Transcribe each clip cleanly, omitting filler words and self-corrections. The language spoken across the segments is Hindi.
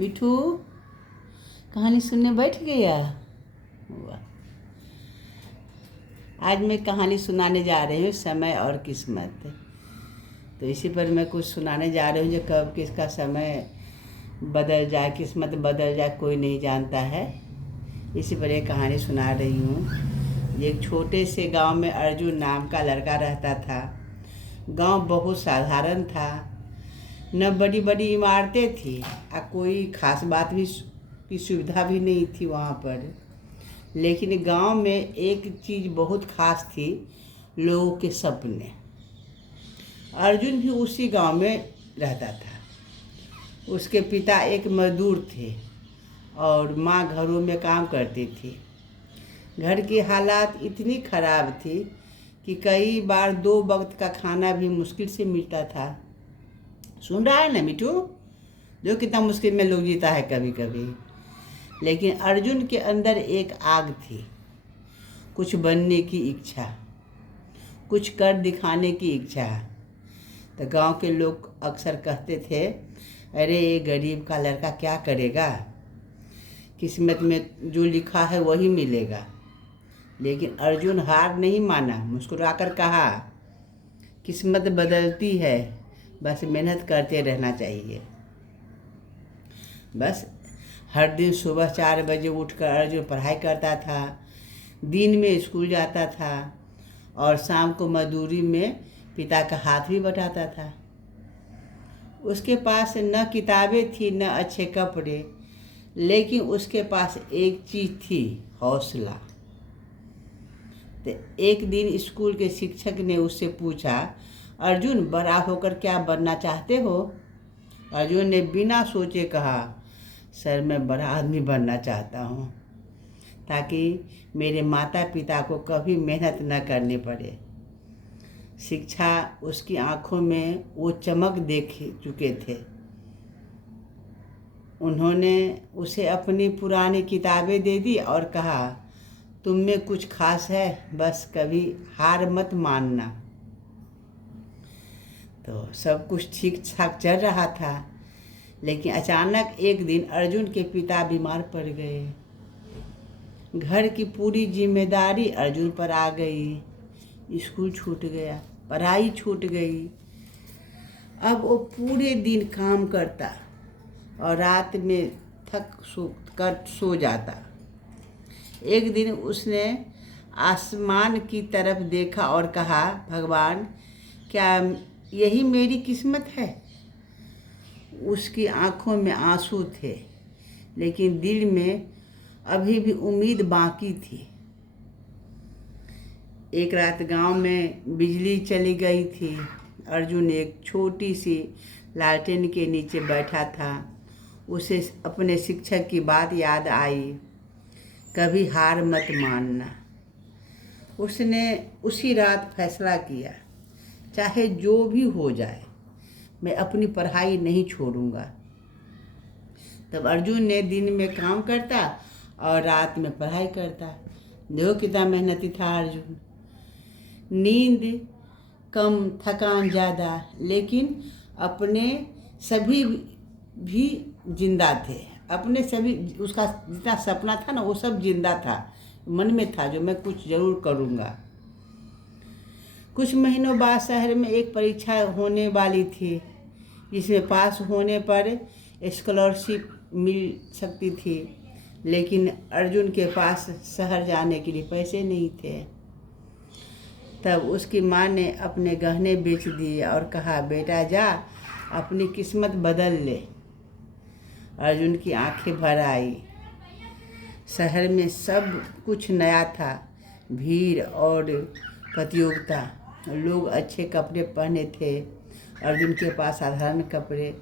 मिठू कहानी सुनने बैठ गया। वाह। आज मैं कहानी सुनाने जा रही हूँ, समय और किस्मत। तो इसी पर मैं कुछ सुनाने जा रही हूँ जो कब किसका समय बदल जाए, किस्मत बदल जाए, कोई नहीं जानता है। इसी पर एक कहानी सुना रही हूँ। एक छोटे से गांव में अर्जुन नाम का लड़का रहता था। गांव बहुत साधारण था, न बड़ी बड़ी इमारतें थी और कोई खास बात भी की सुविधा भी नहीं थी वहाँ पर। लेकिन गांव में एक चीज़ बहुत खास थी, लोगों के सपने। अर्जुन भी उसी गांव में रहता था। उसके पिता एक मजदूर थे और माँ घरों में काम करती थी। घर की हालात इतनी खराब थी कि कई बार 2 वक्त का खाना भी मुश्किल से मिलता था। सुन रहा है ना मिठू? जो कितना मुश्किल में लोग जीता है कभी कभी। लेकिन अर्जुन के अंदर एक आग थी, कुछ बनने की इच्छा, कुछ कर दिखाने की इच्छा। तो गांव के लोग अक्सर कहते थे, अरे ये गरीब का लड़का क्या करेगा, किस्मत में जो लिखा है वही मिलेगा। लेकिन अर्जुन हार नहीं माना, मुस्कुराकर कहा, किस्मत बदलती है, बस मेहनत करते रहना चाहिए। बस हर दिन सुबह 4 बजे उठकर अर्जुन पढ़ाई करता था, दिन में स्कूल जाता था और शाम को मजदूरी में पिता का हाथ भी बटाता था। उसके पास न किताबें थी न अच्छे कपड़े, लेकिन उसके पास एक चीज़ थी, हौसला। तो एक दिन स्कूल के शिक्षक ने उससे पूछा, अर्जुन बड़ा होकर क्या बनना चाहते हो? अर्जुन ने बिना सोचे कहा, सर मैं बड़ा आदमी बनना चाहता हूँ, ताकि मेरे माता पिता को कभी मेहनत न करनी पड़े। शिक्षा उसकी आंखों में वो चमक देख चुके थे। उन्होंने उसे अपनी पुरानी किताबें दे दी और कहा, तुम में कुछ खास है, बस कभी हार मत मानना। तो सब कुछ ठीक ठाक चल रहा था, लेकिन अचानक एक दिन अर्जुन के पिता बीमार पड़ गए। घर की पूरी जिम्मेदारी अर्जुन पर आ गई। स्कूल छूट गया, पढ़ाई छूट गई। अब वो पूरे दिन काम करता और रात में थक सो जाता। एक दिन उसने आसमान की तरफ देखा और कहा, भगवान क्या यही मेरी किस्मत है? उसकी आंखों में आंसू थे, लेकिन दिल में अभी भी उम्मीद बाकी थी। एक रात गांव में बिजली चली गई थी। अर्जुन एक छोटी सी लालटेन के नीचे बैठा था। उसे अपने शिक्षक की बात याद आई, कभी हार मत मानना। उसने उसी रात फैसला किया, चाहे जो भी हो जाए मैं अपनी पढ़ाई नहीं छोड़ूंगा। तब अर्जुन ने दिन में काम करता और रात में पढ़ाई करता। देखो कितना मेहनती था अर्जुन। नींद कम, थकान ज़्यादा, लेकिन अपने सभी भी जिंदा थे। अपने सभी, उसका जितना सपना था ना वो सब जिंदा था, मन में था जो मैं कुछ ज़रूर करूँगा। कुछ महीनों बाद शहर में एक परीक्षा होने वाली थी, जिसमें पास होने पर स्कॉलरशिप मिल सकती थी। लेकिन अर्जुन के पास शहर जाने के लिए पैसे नहीं थे। तब उसकी माँ ने अपने गहने बेच दिए और कहा, बेटा जा अपनी किस्मत बदल ले। अर्जुन की आंखें भर आई। शहर में सब कुछ नया था, भीड़ और प्रतियोगिता। लोग अच्छे कपड़े पहने थे, अर्जुन के पास साधारण कपड़े।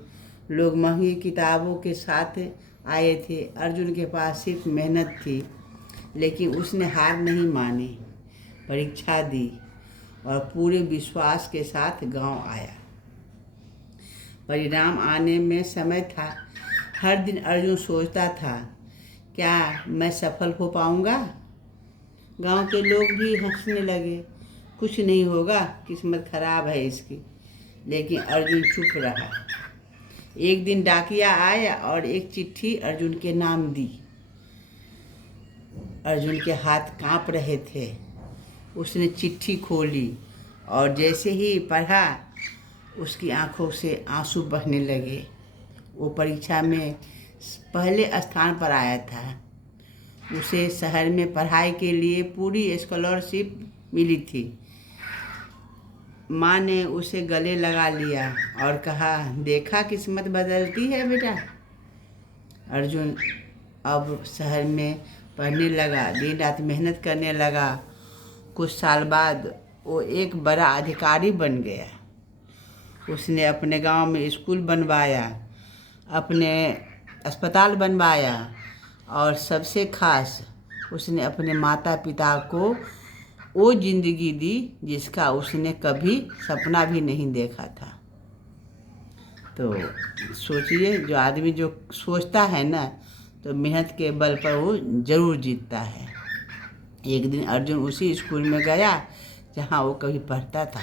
लोग महंगी किताबों के साथ आए थे, अर्जुन के पास सिर्फ मेहनत थी। लेकिन उसने हार नहीं मानी, परीक्षा दी और पूरे विश्वास के साथ गांव आया। परिणाम आने में समय था। हर दिन अर्जुन सोचता था, क्या मैं सफल हो पाऊंगा? गांव के लोग भी हंसने लगे, कुछ नहीं होगा, किस्मत खराब है इसकी। लेकिन अर्जुन चुप रहा। एक दिन डाकिया आया और एक चिट्ठी अर्जुन के नाम दी। अर्जुन के हाथ कांप रहे थे। उसने चिट्ठी खोली और जैसे ही पढ़ा उसकी आंखों से आंसू बहने लगे। वो परीक्षा में पहले स्थान पर आया था। उसे शहर में पढ़ाई के लिए पूरी स्कॉलरशिप मिली थी। माँ ने उसे गले लगा लिया और कहा, देखा किस्मत बदलती है बेटा। अर्जुन अब शहर में पढ़ने लगा, दिन रात मेहनत करने लगा। कुछ साल बाद वो एक बड़ा अधिकारी बन गया। उसने अपने गांव में स्कूल बनवाया, अपने अस्पताल बनवाया और सबसे खास उसने अपने माता पिता को वो ज़िंदगी दी जिसका उसने कभी सपना भी नहीं देखा था। तो सोचिए, जो आदमी जो सोचता है ना, तो मेहनत के बल पर वो ज़रूर जीतता है। एक दिन अर्जुन उसी स्कूल में गया जहाँ वो कभी पढ़ता था।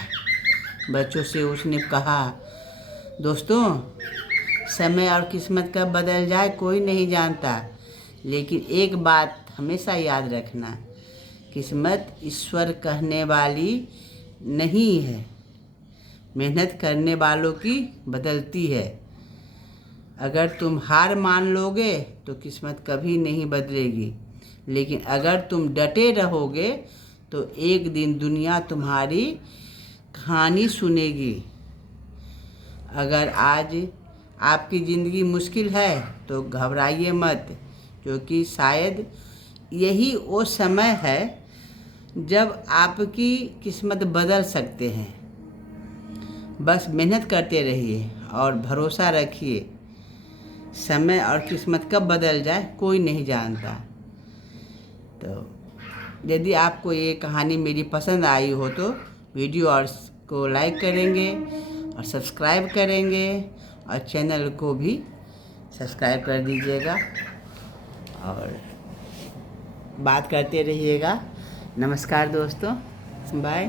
बच्चों से उसने कहा, दोस्तों, समय और किस्मत कब बदल जाए कोई नहीं जानता, लेकिन एक बात हमेशा याद रखना, किस्मत ईश्वर कहने वाली नहीं है, मेहनत करने वालों की बदलती है। अगर तुम हार मान लोगे तो किस्मत कभी नहीं बदलेगी, लेकिन अगर तुम डटे रहोगे तो एक दिन दुनिया तुम्हारी कहानी सुनेगी। अगर आज आपकी ज़िंदगी मुश्किल है तो घबराइए मत, क्योंकि शायद यही वो समय है जब आपकी किस्मत बदल सकते हैं। बस मेहनत करते रहिए और भरोसा रखिए। समय और किस्मत कब बदल जाए कोई नहीं जानता। तो यदि आपको ये कहानी मेरी पसंद आई हो तो वीडियो और को लाइक करेंगे और सब्सक्राइब करेंगे और चैनल को भी सब्सक्राइब कर दीजिएगा और बात करते रहिएगा। नमस्कार दोस्तों, बाय।